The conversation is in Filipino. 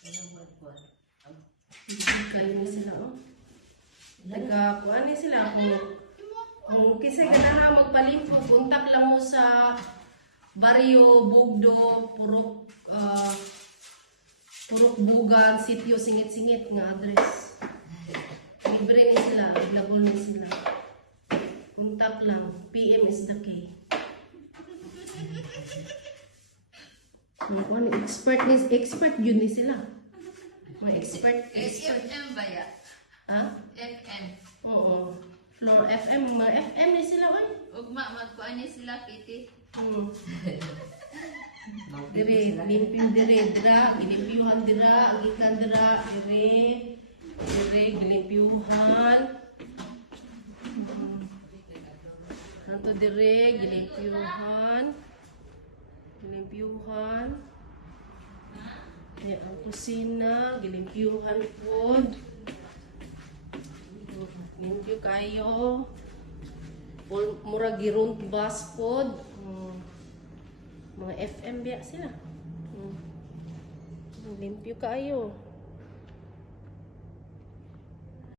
Kayo na sila, oh. Taga, kuha ni sila, kung, kung kisay ka na ha, magpalimpo, puntak lang mo sa Barrio, Bugdo, Purok, ah, Purok Bugan, Sitio, Singit-Singit nga address. Libre ni sila, ni sila. Puntak lang, PM is the key. Ano, expert ni expert yun ni sila. May expert, expert. FM ba ya? Ha? FM. Oo. Floor FM, mga FM ni sila oy. Ugma, magkuhan ni sila, Kitty. Hmm. Dire, limpyo dire, dira, gilimpyuhan dira, ang ikan dira, dire, dire, gilimpyuhan. Hmm. Nanto dire, gilimpyuhan. Gilimpyuhan. Ayan, ang kusina, gilimpyuhan food. Limpyo kayo. Mura giron bus food. Hmm. Mga FM biya sila. Hmm. Limpyo kayo.